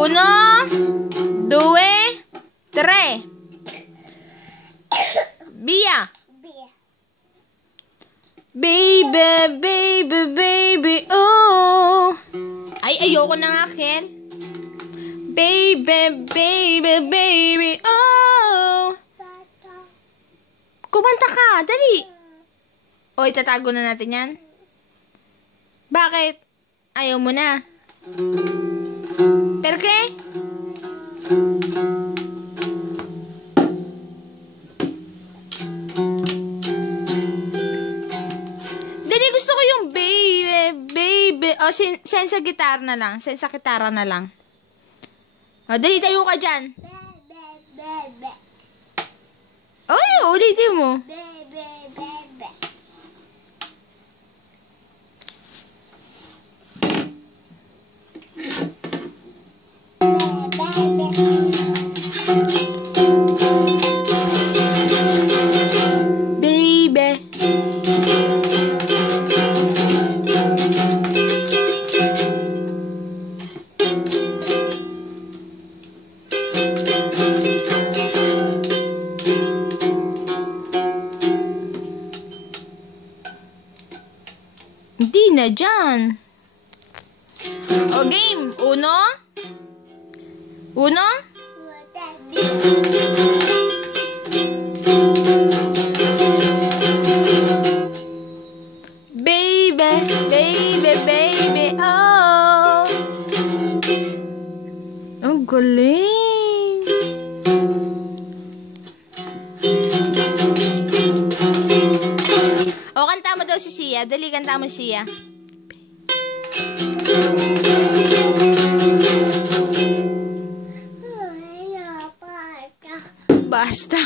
Uno, due, tre. Via. Baby, baby, baby, oh. Ay, ayoko na nga, Ken. Baby, baby, baby, oh. Kumanta ka, dali. O, itatago na natin yan. Bakit? Ayaw mo na. ¿Por qué? Dali, gusto ko yung baby, baby. O, send sa gitar na lang. Send sa gitara na lang. O, dali, tayo ka dyan. Oy, ulitin mo. Baby. Hindi na dyan. O, game. Uno. Uno. Baby, baby, baby, oh. Ang galing. O, kanta mo daw si Sia. Dali, kanta mo si Sia. Basta.